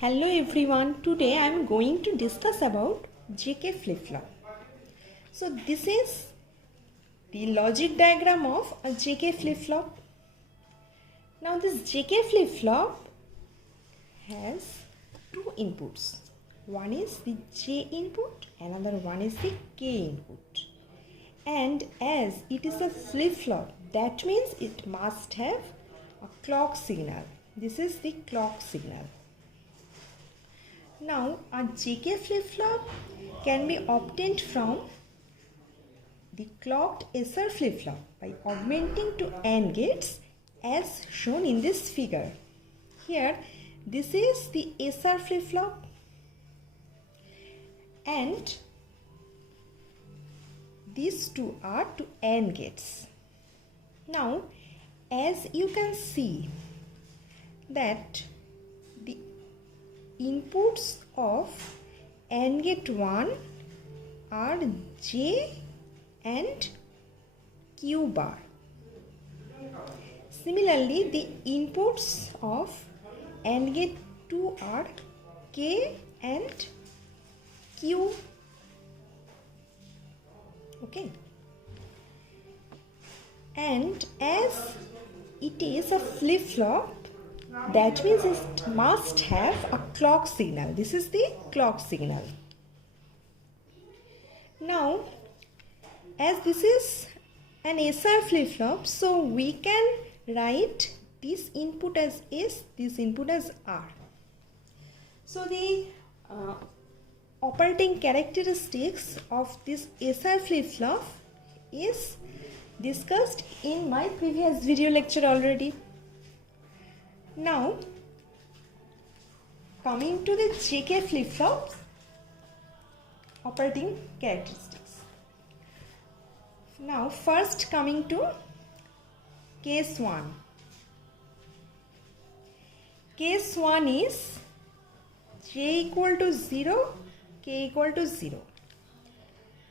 Hello everyone, today I am going to discuss about JK flip-flop. So this is the logic diagram of a JK flip-flop. Now this JK flip-flop has two inputs. One is the J input, another one is the K input. And as it is a flip-flop, that means it must have a clock signal. This is the clock signal. Now a JK flip-flop can be obtained from the clocked SR flip-flop by augmenting to AND gates as shown in this figure. Here this is the SR flip-flop and these two are to AND gates. Now as you can see that the inputs of AND gate 1 are J and Q bar. Similarly, the inputs of AND gate 2 are K and Q. Okay. And as it is a flip-flop, that means it must have a clock signal. This is the clock signal. Now, as this is an SR flip-flop, so we can write this input as S, this input as R. So the operating characteristics of this SR flip-flop is discussed in my previous video lecture already. Now, coming to the JK flip-flops operating characteristics. Now, first coming to case 1. Case 1 is J equal to 0, K equal to 0.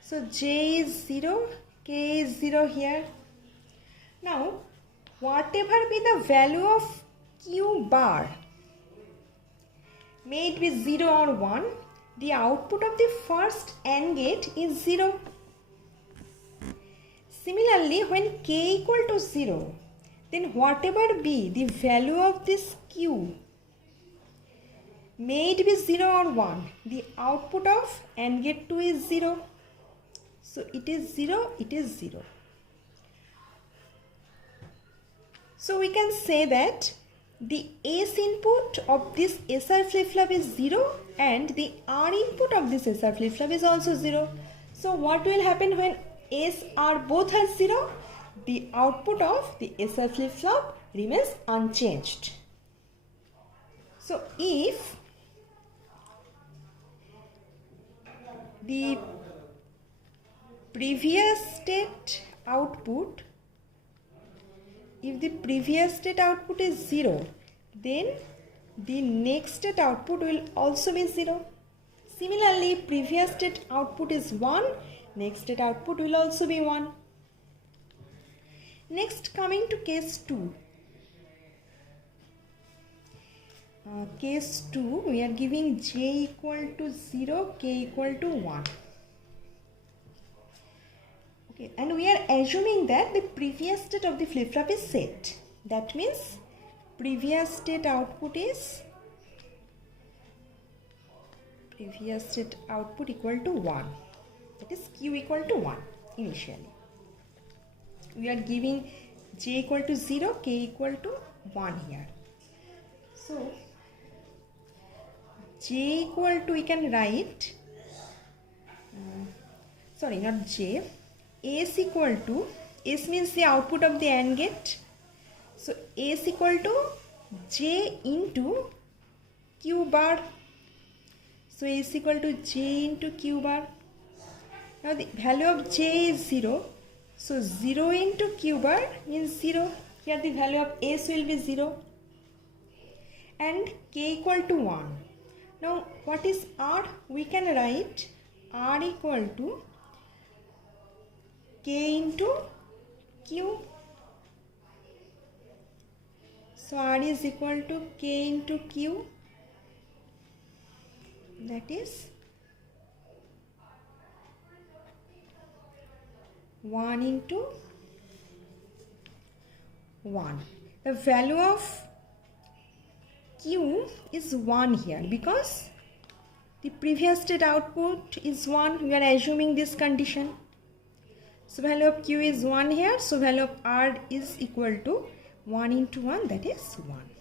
So, J is 0, K is 0 here. Now, whatever be the value of Q bar, may it be 0 or 1, the output of the first AND gate is 0. Similarly, when K equal to 0, then whatever be the value of this Q, may it be 0 or 1, the output of AND gate 2 is 0. So, it is 0, it is 0. So, we can say that the S input of this SR flip-flop is 0 and the R input of this SR flip-flop is also 0. So what will happen when S, R both are 0? The output of the SR flip-flop remains unchanged. So if the previous state output is 0, then the next state output will also be 0. Similarly, previous state output is 1, next state output will also be 1. Next, coming to case 2. Case 2, we are giving J equal to 0, K equal to 1. Okay, and we are assuming that the previous state of the flip-flop is set. That means previous state output equal to 1. That is Q equal to 1 initially. We are giving J equal to 0, K equal to 1 here. So, J equal to, we can write, not J, S equal to, S means the output of the AND gate. So, S equal to J into Q bar. So, S equal to J into Q bar. Now, the value of J is 0. So, 0 into Q bar means 0. Here the value of S will be 0. And K equal to 1. Now, what is R? We can write R equal to K into Q. So R is equal to K into Q. that is 1 into 1. The value of Q is 1 here because the previous state output is 1. We are assuming this condition. So value of Q is 1 here. So value of R is equal to 1 into 1, that is 1.